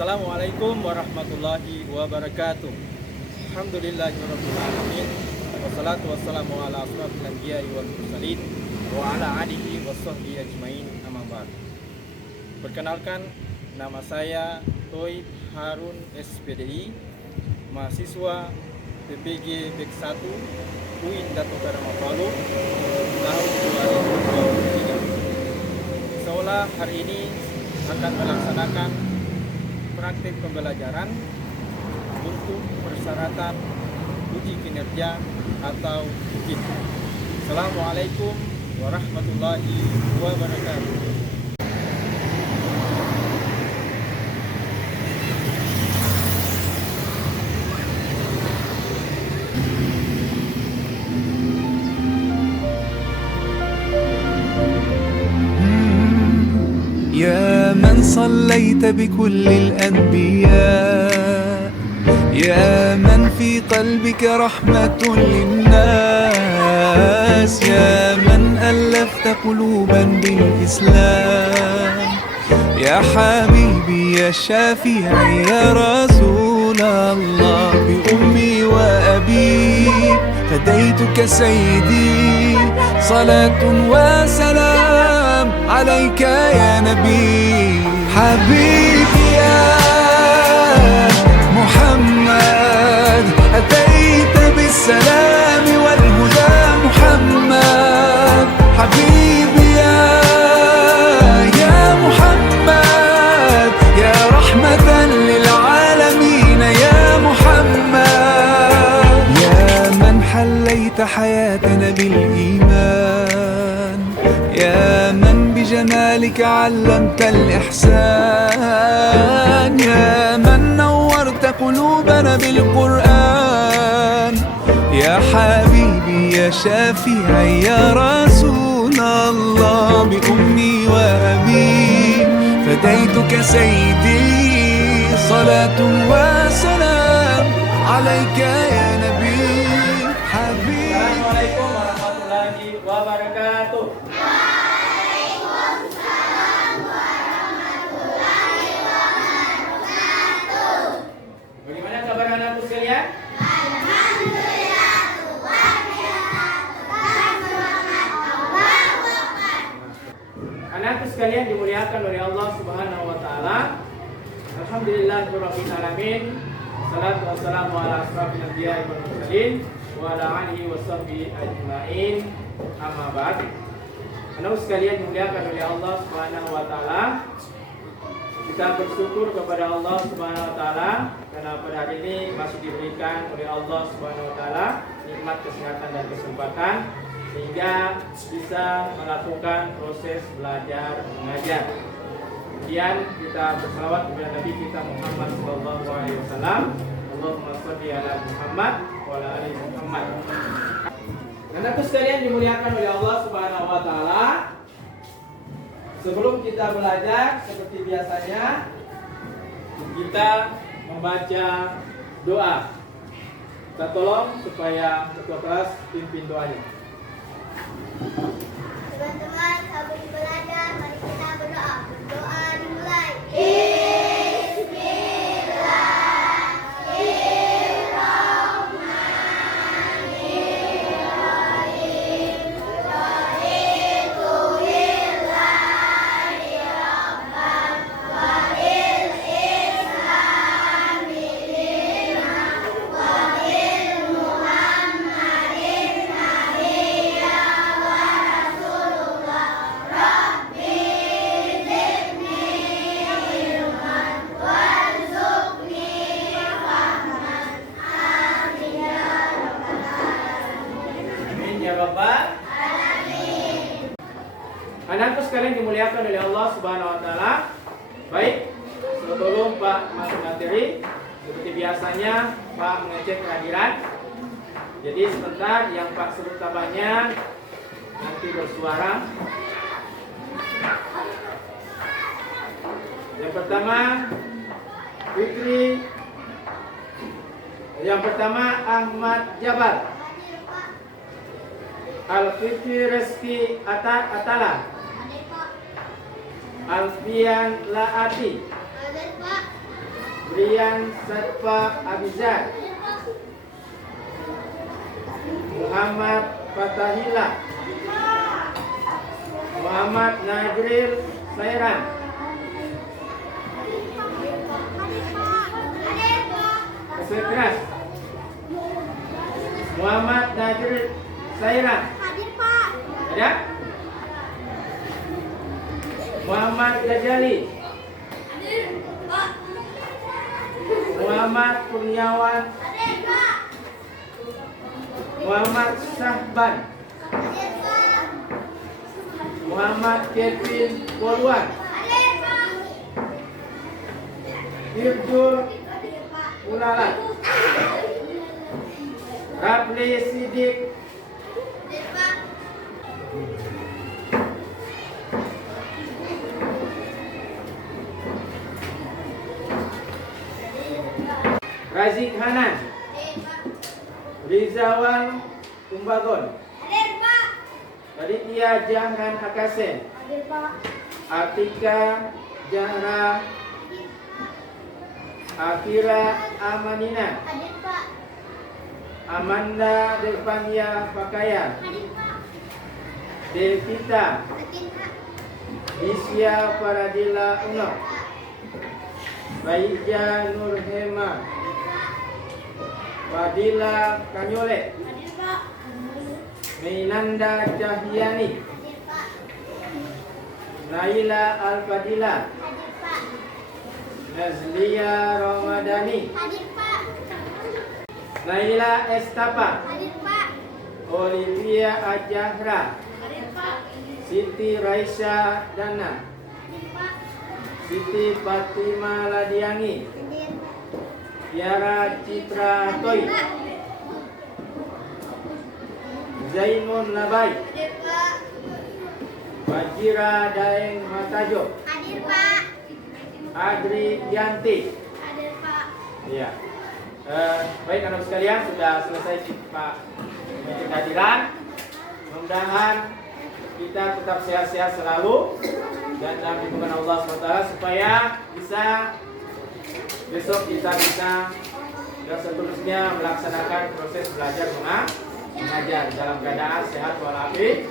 Assalamualaikum warahmatullahi wabarakatuh. Alhamdulillahirabbil alamin. Wassalatu wassalamu ala asyrofil anbiya'i wal mursalin wa ala alihi washabbihi ajmain, amma ba'd. Perkenalkan, nama saya Toib Harun SPDI, mahasiswa PPG BEK 1 UIN Datuk Karama Palu tahun 2023. Seolah hari ini akan melaksanakan praktik pembelajaran untuk persyaratan uji kinerja atau UKIN. Assalamualaikum warahmatullahi wabarakatuh. يا من صليت بكل الأنبياء، يا من في قلبك رحمة للناس، يا من ألفت قلوبا بالإسلام، يا حبيبي يا شافعي يا رسول الله، بأمي وأبي فديتك سيدي، صلاة وسلام عليك يا نبي. حبيبي يا محمد أتيت بالسلام والهدى محمد، حبيبي يا محمد يا رحمة للعالمين يا محمد، يا من حليت حياتنا بالإيمان، يا من بجمالك علمت الإحسان، يا من نورت قلوبنا بالقرآن، يا حبيبي يا شافعي يا رسول الله، بأمي وأبي فديتك سيدي، صلاة وسلام عليك يا نبي حبيبي. Assalamualaikum warahmatullahi wabarakatuh. Bagaimana kabar anakku sekalian? Anakku sekalian dimuliakan oleh Allah Subhanahu wa taala. Alhamdulillahirabbil alamin. Salatu wassalamu ala asyrofil anbiya'i wal mursalin wa ala alihi washabbihi ajmain. Amma ba'd. Anakku sekalian dimuliakan oleh Allah Subhanahu wa taala. Kita bersyukur kepada Allah Subhanahu wa taala karena pada hari ini masih diberikan oleh Allah Subhanahu wa taala nikmat kesehatan dan kesempatan sehingga bisa melakukan proses belajar mengajar. Kemudian kita bersalawat kepada Nabi kita Muhammad sallallahu alaihi wasallam. Allahumma shalli ala Muhammad wa ala ali Muhammad. Anakku sekalian dimuliakan oleh Allah Subhanahu wa taala. Sebelum kita belajar, seperti biasanya kita membaca doa. Kita tolong supaya ketua kelas pimpin doanya. Teman-teman, sebelum belajar, mari kita berdoa. Berdoa dimulai. Anakku sekalian dimuliakan oleh Allah Subhanahu wa taala. Baik, tolong Pak masuk materi. Seperti biasanya Pak mengecek kehadiran. Jadi sebentar yang Pak sebut namanya nanti bersuara. Yang pertama Fikri. Yang pertama Ahmad Jabar. Al-Fikri Reski Atala. Alfian Laati. Brian Satpa Abizar, Muhammad Fatahila, Muhammad Najril Sairan, Hasil keras. Muhammad Najril Sairan. Hadir Pak. Ada? Muhammad Ghazali, Hadir Pak. Muhammad Kurniawan, Hadir Pak. Muhammad Syahban, Hadir Pak. Muhammad Kevin Poluan, Hadir Pak. Irjul Hadir Pak. Ulalat, Rapli Sidik, Hadir Pak. Razik Hanan, Hadir Pak. Rizawang Kumbagon, Hadir Pak. Aditya Jahran Akasen, Hadir Pak. Atika Jahra, Akira Amanina, Hadir Pak. Amanda Devania Pakaya, Hadir Pak. Devita, Hadir Pak. Isya Paradila Uno, Baija Nurhema, Fadila Kanyole, Hadir Pak. Mainanda Cahyani, Hadir Pak. Naila Al-Fadila, Hadir Pak. Nazlia Ramadhani, Hadir Pak. Naila Estapa, Hadir Pak. Olivia Ajahra, Hadir Pak. Siti Raisya Dana, Hadir Pak. Siti Fatima Ladiangi, Hadir. Tiara Citra Toy, Pak. Zainun Labai, Hadir Pak. Fajira Daeng Matajo, Hadir Pak. Adri Yanti. Hadir Pak. Iya. Baik anak sekalian, sudah selesai Pak kehadiran. Mudah-mudahan kita tetap sehat-sehat selalu dan dalam lindungan Allah SWT supaya bisa besok kita bisa dan seterusnya melaksanakan proses belajar mengajar dalam keadaan sehat walafiat.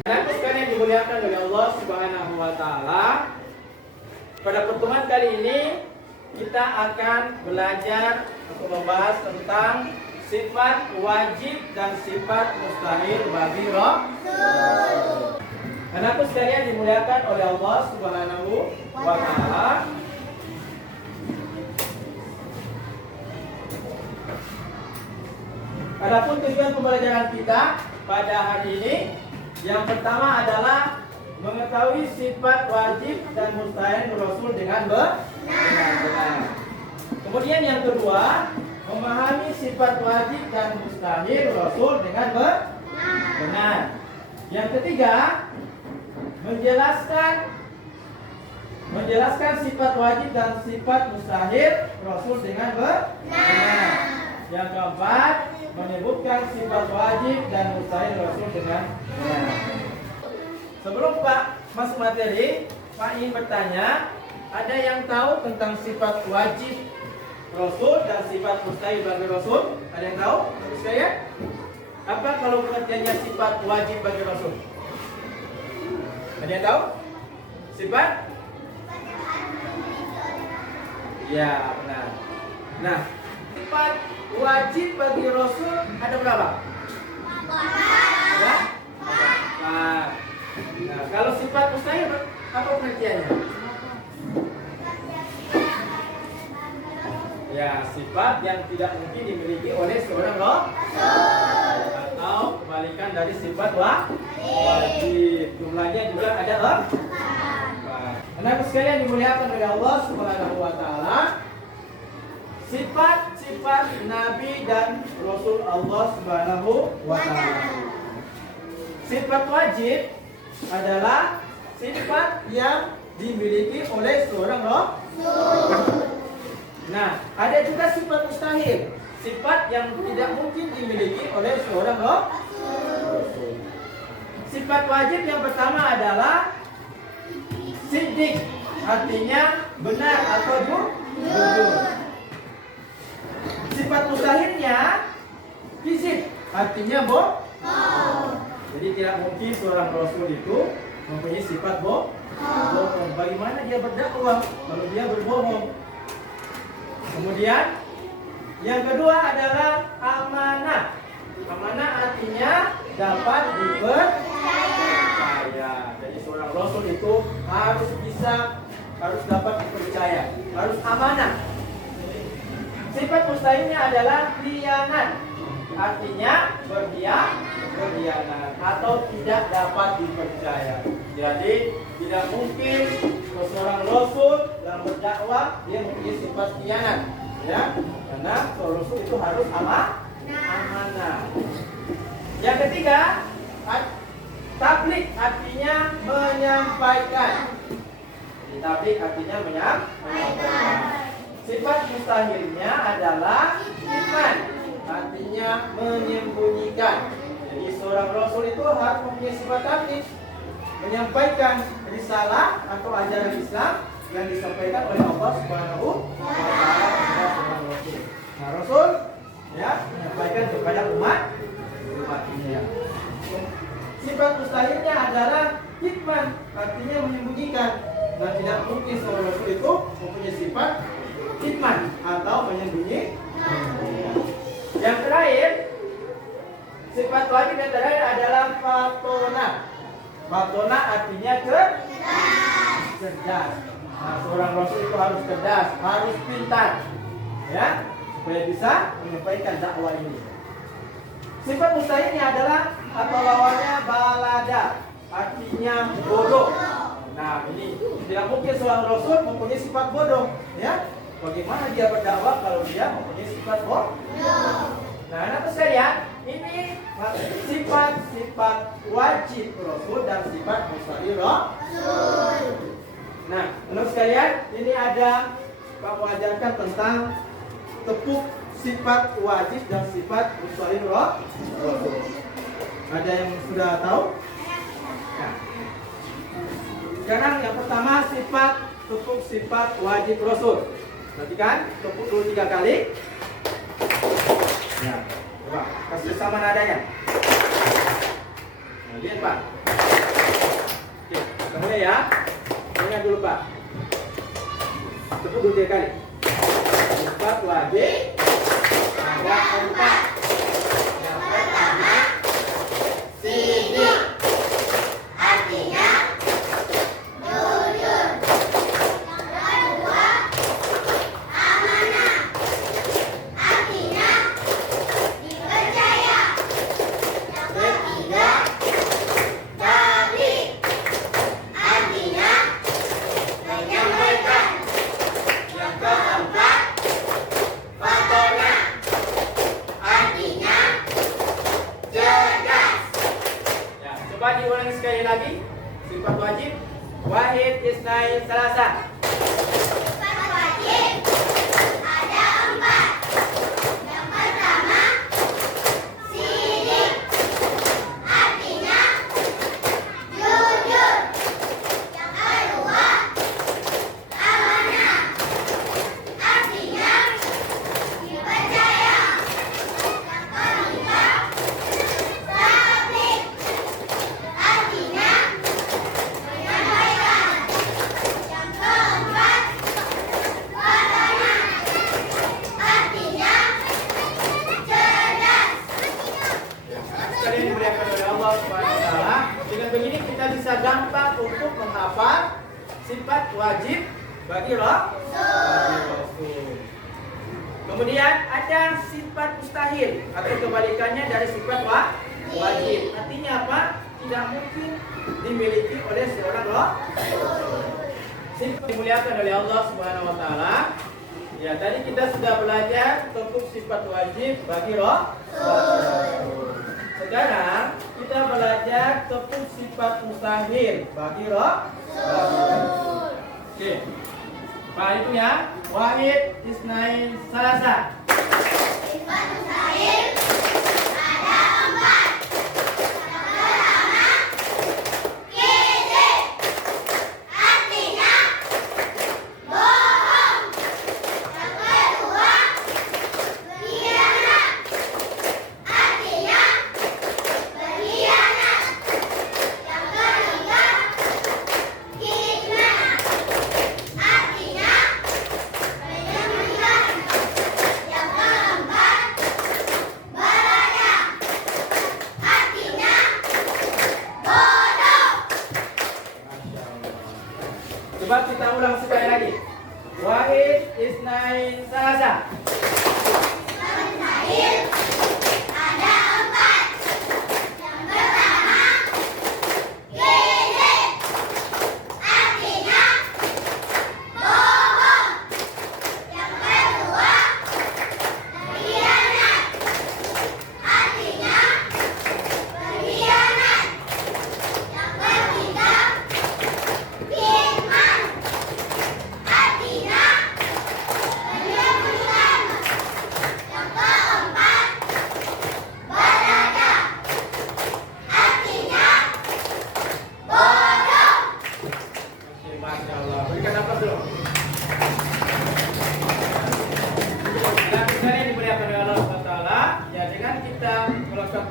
Dan sekalian dimuliakan oleh Allah Subhanahu wa taala. Pada pertemuan kali ini kita akan belajar untuk membahas tentang sifat wajib dan sifat mustahil bagi Rasul. Anakku sekalian dimuliakan oleh Allah Subhanahu wa taala. Adapun tujuan pembelajaran kita pada hari ini yang pertama adalah mengetahui sifat wajib dan mustahil Rasul dengan benar. Kemudian yang kedua, memahami sifat wajib dan mustahil Rasul dengan benar. Yang ketiga, menjelaskan sifat wajib dan sifat mustahil Rasul dengan benar. Yang keempat, menyebutkan sifat wajib dan mustahil Rasul dengan benar. Sebelum Pak masuk materi, Pak ingin bertanya, ada yang tahu tentang sifat wajib Rasul dan sifat mustahil bagi Rasul? Ada yang tahu? Sekalian? Apa kalau pengertiannya sifat wajib bagi Rasul? Ada yang tahu? Sifat? Ya, benar. Nah, sifat wajib bagi Rasul ada berapa? Ada? Empat. Nah, kalau sifat mustahil apa pengertiannya? Ya, sifat yang tidak mungkin dimiliki oleh seorang Rasul. Atau kebalikan dari sifat wajib. Jumlahnya juga ada empat. Anak sekalian dimuliakan oleh Allah Subhanahu wa taala. Sifat-sifat Nabi dan Rasul Allah Subhanahu wa taala. Sifat wajib adalah sifat yang dimiliki oleh seorang Rasul. Nah, ada juga sifat mustahil, sifat yang tidak mungkin dimiliki oleh seorang Rasul. Sifat wajib yang pertama adalah siddiq. artinya benar atau jujur. Sifat mustahilnya kizib, artinya bohong. Jadi tidak mungkin seorang rasul itu mempunyai sifat bohong. Bagaimana dia berdakwah kalau dia berbohong? Kemudian yang kedua adalah amanah. Amanah artinya dapat dipercaya. Jadi seorang rasul itu harus dapat dipercaya, harus amanah. Sifat mustahilnya adalah khianat, artinya berkhianat atau tidak dapat dipercaya. Jadi tidak mungkin seorang rasul dalam berdakwah dia mempunyai sifat khianat, ya, karena seorang rasul itu harus amanah. Yang ketiga, tablik artinya menyampaikan. Tablik artinya menyampaikan. Sifat mustahilnya adalah iman, artinya menyembunyikan. Jadi seorang rasul itu harus mempunyai sifat tablik, menyampaikan risalah atau ajaran Islam yang disampaikan oleh Allah Subhanahu wa taala kepada seorang rasul. Nah, rasul ya menyampaikan kepada umatnya. Sifat mustahilnya adalah kitman, artinya menyembunyikan. Dan tidak mungkin seorang rasul itu mempunyai sifat kitman atau menyembunyikan. Yang terakhir, sifat wajib yang terakhir adalah fatona. Fatona artinya cerdas. Nah, seorang rasul itu harus cerdas, harus pintar, ya, supaya bisa menyampaikan dakwah ini. Sifat mustahilnya adalah atau lawannya balada, artinya bodoh. Nah, ini tidak mungkin seorang rasul mempunyai sifat bodoh, ya. Bagaimana dia berdakwah kalau dia mempunyai sifat bodoh? Nah, anak sekalian, ini sifat-sifat wajib rasul dan sifat mustahil rasul. Nah, anak sekalian, ini ada Pak mengajarkan tentang tepuk sifat wajib dan sifat mustahil rasul. Ada yang sudah tahu? Nah, sekarang yang pertama sifat tepuk sifat wajib rasul. Perhatikan, tepuk dulu 3 kali. Ya, coba kasih sama nadanya. Nah, lihat Pak. Oke, mulai ya. Ingat dulu Pak. Tepuk dulu 3 kali. Sifat wajib ada 4. Yang pertama, sidik, artinya jujur. Yang kedua, amanah, artinya dipercaya. Yang ketiga, tablik, artinya menyampaikan. Yang keempat, fatona, artinya cerdas. Ya, coba diulangi sekali lagi. Sifat wajib wahid isnain salasa. Sifat wajib ada 4. Yang pertama, sidik, artinya jujur. Yang kedua, amanah, artinya dipercaya. Yang ketiga, tablik, artinya menyampaikan. Yang keempat, fatona, artinya cerdas. Sekalian dimuliakan oleh Allah Subhanahu wa taala. Dengan begini kita bisa gampang untuk menghafal sifat wajib bagi rasul. Kemudian ada sifat mustahil atau kebalikannya dari sifat wajib. Artinya apa? Tidak mungkin dimiliki oleh seorang rasul. Sifat dimuliakan oleh Allah Subhanahu wa taala. Ya, tadi kita sudah belajar tentang sifat wajib bagi rasul. Sekarang kita belajar tentang sifat mustahil bagi rasul. Oke. Pak itu ya, wahid isnain salasa. Sifat mustahil ada 4. Yang pertama, kizib, artinya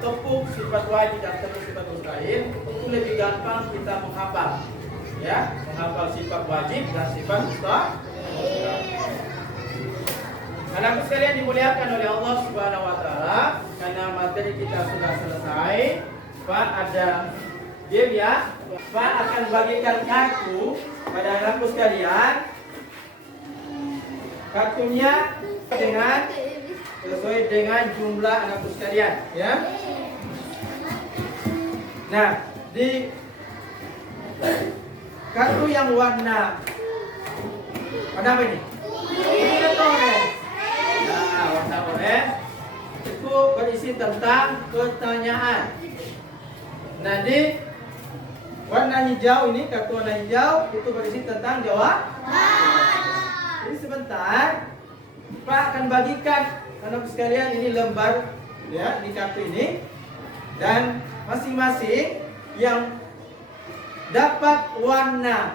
tepuk sifat wajib dan tepuk sifat mustahil itu lebih gampang kita menghafal. Ya, menghafal sifat wajib dan sifat mustahil. Anakku sekalian dimuliakan oleh Allah Subhanahu wa taala, karena materi kita sudah selesai. Pak ada game ya. Pak akan bagikan kartu pada anakku sekalian. Kartunya sesuai dengan jumlah anakku sekalian, ya. Nah, di kartu yang warna apa ini? Ini orange. Nah, warna orange itu berisi tentang pertanyaan. Nah, di warna hijau ini, kartu warna hijau itu berisi tentang jawaban. Jadi sebentar Pak akan bagikan anak sekalian ini lembar ya di kartu ini, dan masing-masing yang dapat warna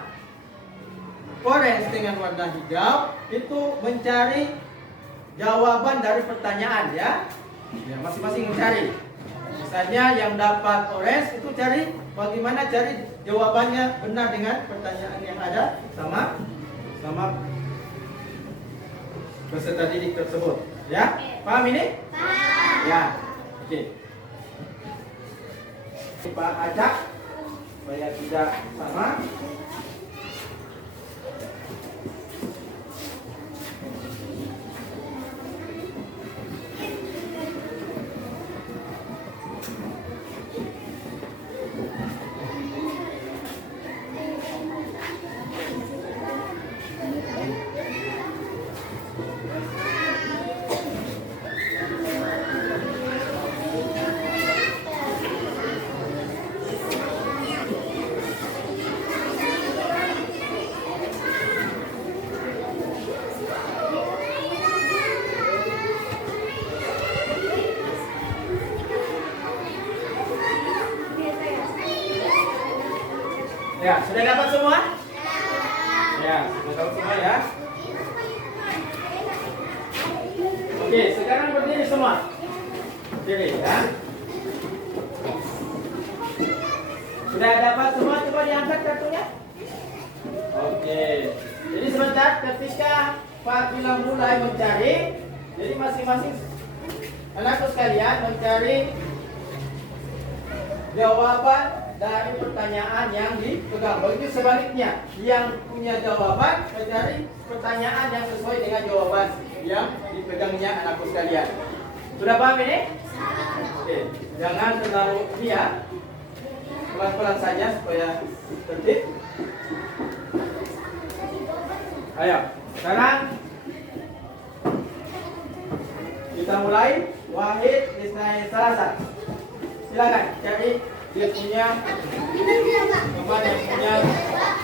orange dengan warna hijau itu mencari jawaban dari pertanyaan ya. Ya, masing-masing mencari. Misalnya yang dapat orange itu cari bagaimana cari jawabannya benar dengan pertanyaan yang ada sama peserta didik tersebut. Ya, paham ini? Paham. Ya, oke. Pak ajak supaya tidak sama. Ya, sudah dapat semua? Ya, sudah dapat semua ya. Oke, sekarang berdiri semua. Berdiri ya. Sudah dapat semua, coba diangkat kartunya. Oke. Jadi sebentar ketika Pak bilang mulai mencari, jadi masing-masing anakku sekalian mencari jawaban dari pertanyaan yang dipegang. Begitu sebaliknya, yang punya jawaban mencari pertanyaan yang sesuai dengan jawaban yang dipegangnya anakku sekalian. Sudah paham ini? Oke, jangan terlalu ini ya. Pelan-pelan saja supaya tertib. Ayo, sekarang kita mulai. Wahid Isnain Salasa. Silakan cari dia punya teman yang punya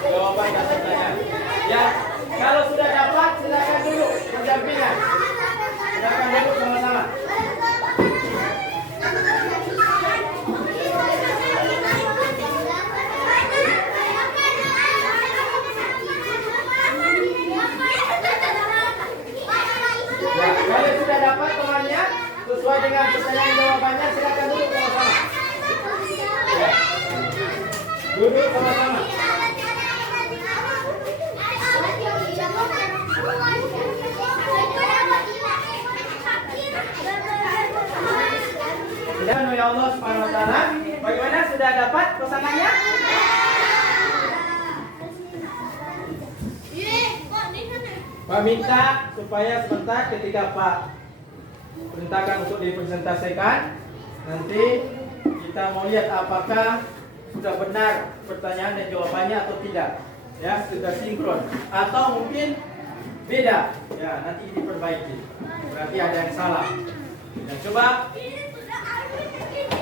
jawaban dan pertanyaan. Ya, kalau sudah dapat silakan duduk berdampingan. Silakan duduk sama-sama. Ya, kalau sudah dapat temannya sesuai dengan pertanyaan jawabannya, silakan duduk sama-sama. Ya. Duduk sama-sama. Dan oleh Allah Subhanahu wa taala, bagaimana sudah dapat pasangannya? Pak minta supaya sebentar ketika Pak perintahkan untuk dipresentasikan, nanti kita mau lihat apakah sudah benar pertanyaan dan jawabannya atau tidak. Ya, sudah sinkron atau mungkin beda. Ya, nanti diperbaiki. Berarti ada yang salah. Nah, coba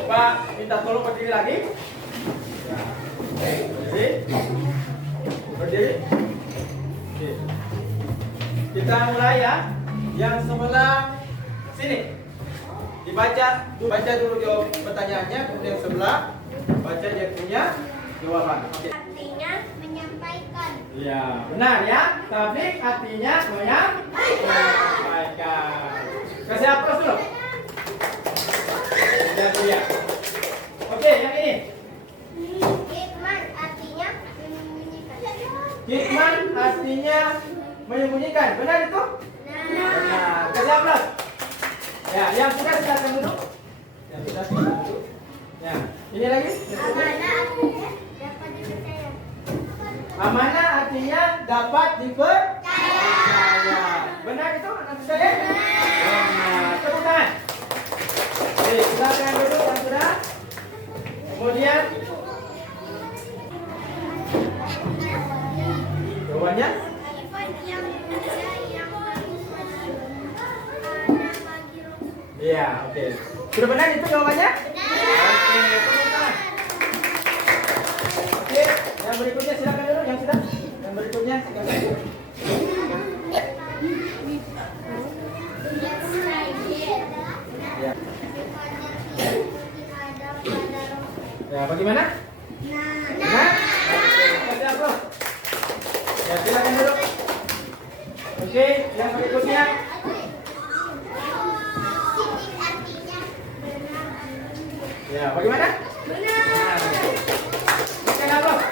Pak minta tolong berdiri lagi. Berdiri. Berdiri. Oke. Kita mulai ya. Yang sebelah sini. Baca dulu jawab pertanyaannya, kemudian sebelah baca dia punya jawaban. Oke. Artinya menyampaikan. Ya, benar ya. Tablik artinya menyampaikan. Kasih aplaus dulu. Ya, menyembunyikan. Benar itu? Benar. Kasih aplaus. Ya, yang sudah silakan duduk. Yang sudah silakan duduk. Ya, ini lagi. Amanah artinya dapat dipercaya. Benar itu anak saya? Benar. Tepuk tangan. Oke, silakan duduk yang sudah. Kemudian jawabannya? Iya, oke. Sudah benar itu jawabannya? Oke, tepuk tangan. Oke, yang berikutnya silakan dulu yang sudah. Yang berikutnya silakan. Ya. Ya, bagaimana? Benar? Oke, kasih aplaus. Ya, silakan dulu. Oke, yang berikutnya. Ya, bagaimana? Benar. Berikan aplaus.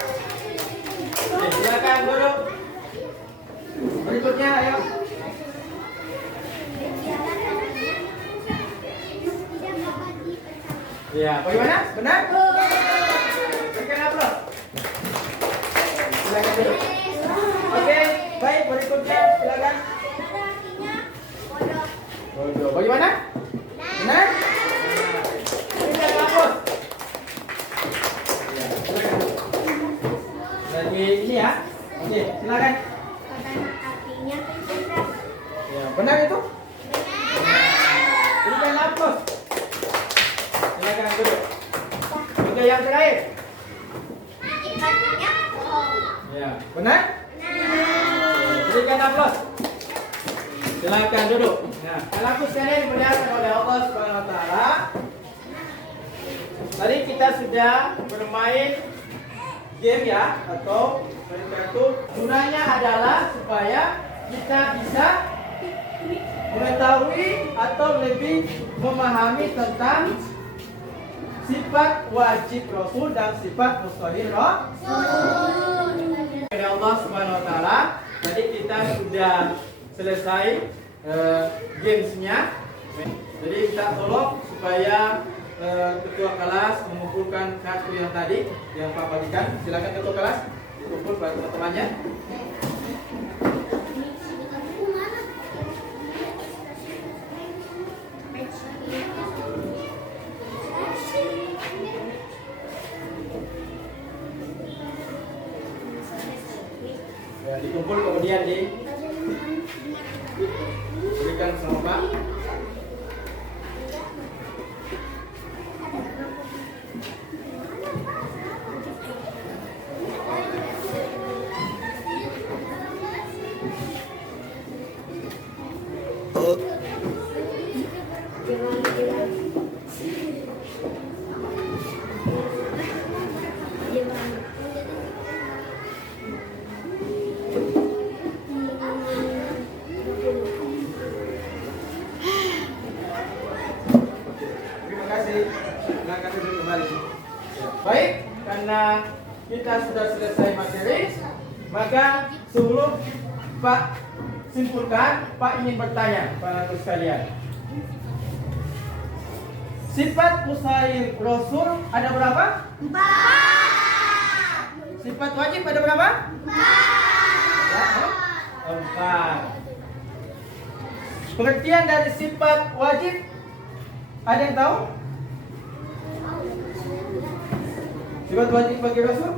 Oke, silakan duduk. Berikutnya, ayo. Ya, bagaimana? Benar? Berikan aplaus. Silakan duduk. Oke, baik. Berikutnya, silakan. Bodoh. Bagaimana? Benar? Berikan aplaus. Ya, silakan. Lagi ini ya. Oke, silakan. Ya, benar itu? Berikan aplaus. Silakan duduk. Oke, yang terakhir. Ya, benar? Berikan aplaus. Silakan duduk. Nah, anakku sekalian dimuliakan oleh Allah Subhanahu wa taala. Tadi kita sudah bermain game ya, atau kartu. Gunanya adalah supaya kita bisa mengetahui atau lebih memahami tentang sifat wajib Rasul dan sifat mustahil Rasul. Oleh Allah Subhanahu wa taala, tadi kita sudah selesai gamesnya. Jadi kita tolong supaya ketua kelas mengumpulkan kartu yang tadi yang Pak bagikan. Silakan ketua kelas kumpul pada teman-temannya. Ya, dikumpul kemudian diberikan sama Pak. Terima kasih. Silakan duduk kembali. Baik, karena kita sudah selesai materi, maka sebelum Pak simpulkan, Pak ingin bertanya kepada sekalian. Sifat mustahil Rasul ada berapa? 4. Sifat wajib ada berapa? 4. Pengertian dari sifat wajib ada yang tahu? Sifat wajib bagi Rasul?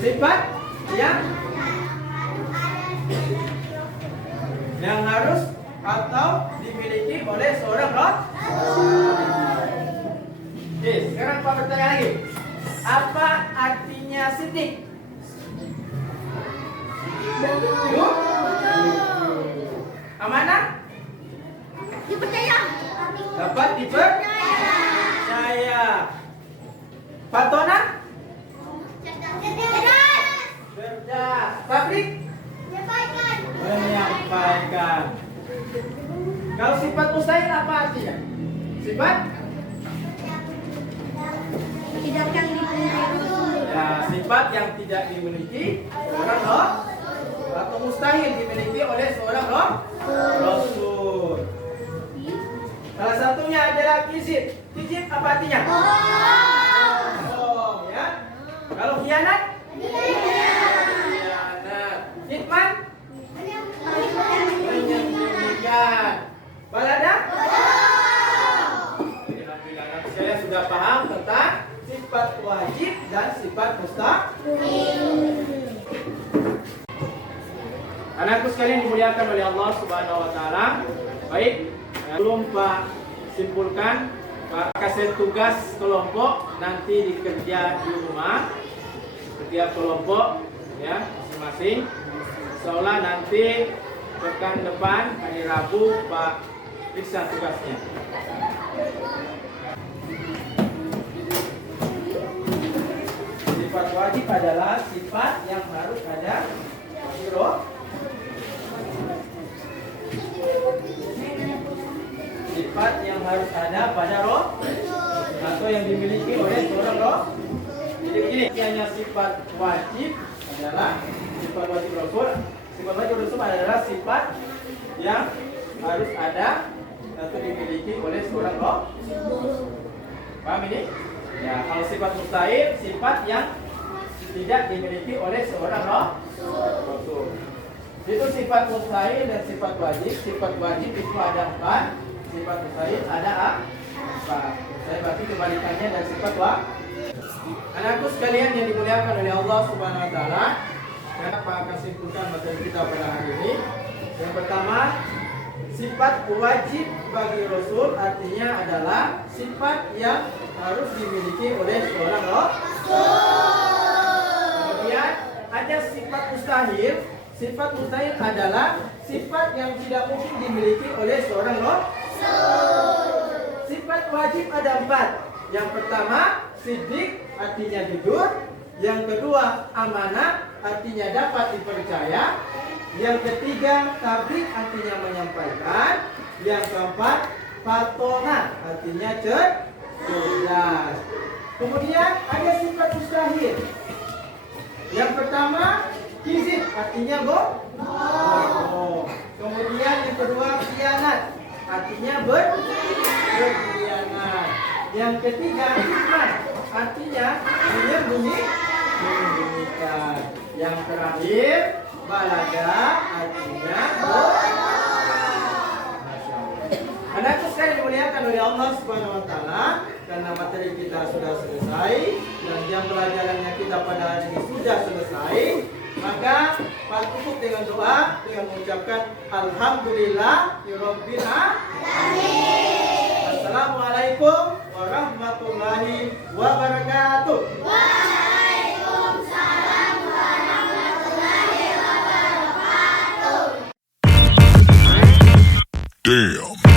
Sifat yang harus atau dimiliki oleh seorang Rasul. Oke, sekarang Pak bertanya lagi. Apa artinya siddiq? Amanah? Dipercaya. Dapat dipercaya. Fatona? Cerdas. Tablik? Menyampaikan. Kalau sifat mustahil apa artinya? Sifat? Tidak akan dimiliki Rasul. Ya, sifat yang tidak dimiliki orang Rasul. atau mustahil dimiliki oleh seorang rasul. Salah satunya adalah kizib. Kizib apa artinya? Bohong, ya. Kalau khianat? Khianat. Kitman? Menyembunyikan. Balada? Alhamdulillah, saya sudah paham tentang sifat wajib dan sifat mustahil. Anakku sekalian dimuliakan oleh Allah Subhanahu wa taala. Baik, belum Pak simpulkan, Pak kasih tugas kelompok nanti dikerja di rumah. Setiap kelompok ya masing-masing. Seolah nanti pekan depan hari Rabu Pak periksa tugasnya. Sifat wajib adalah sifat yang harus ada sifat yang harus ada pada roh atau yang dimiliki oleh seorang roh. Jadi begini, hanya sifat wajib adalah sifat wajib Rasul. Sifat wajib Rasul adalah sifat yang harus ada atau dimiliki oleh seorang roh. Paham ini? Ya, kalau sifat mustahil, sifat yang tidak dimiliki oleh seorang rasul. Itu sifat mustahil dan sifat wajib. Sifat wajib itu ada 4, sifat mustahil ada 4. Saya berarti kebalikannya dari sifat wajib. Anakku sekalian yang dimuliakan oleh Allah Subhanahu wa taala, kenapa akan simpulkan materi kita pada hari ini? Yang pertama, sifat wajib bagi Rasul artinya adalah sifat yang harus dimiliki oleh seorang rasul. Kemudian ada sifat mustahil. Sifat mustahil adalah sifat yang tidak mungkin dimiliki oleh seorang rasul. Sifat wajib ada 4. Yang pertama, siddiq artinya jujur. Yang kedua, amanah artinya dapat dipercaya. Yang ketiga, tabligh artinya menyampaikan. Yang keempat, fatona artinya cerdas. Kemudian ada sifat mustahil. Yang pertama, kizib artinya bohong. Kemudian yang kedua, khianat artinya berkhianat. Yang ketiga, kitman artinya menyembunyikan. Yang terakhir, balada artinya Anakku sekalian dimuliakan oleh Allah Subhanahu wa taala, karena materi kita sudah selesai dan jam pelajarannya kita pada hari ini sudah selesai, maka Pak tutup dengan doa dengan mengucapkan alhamdulillah rabbil alamin. Assalamualaikum warahmatullahi wabarakatuh. Waalaikumsalam warahmatullahi wabarakatuh. Damn.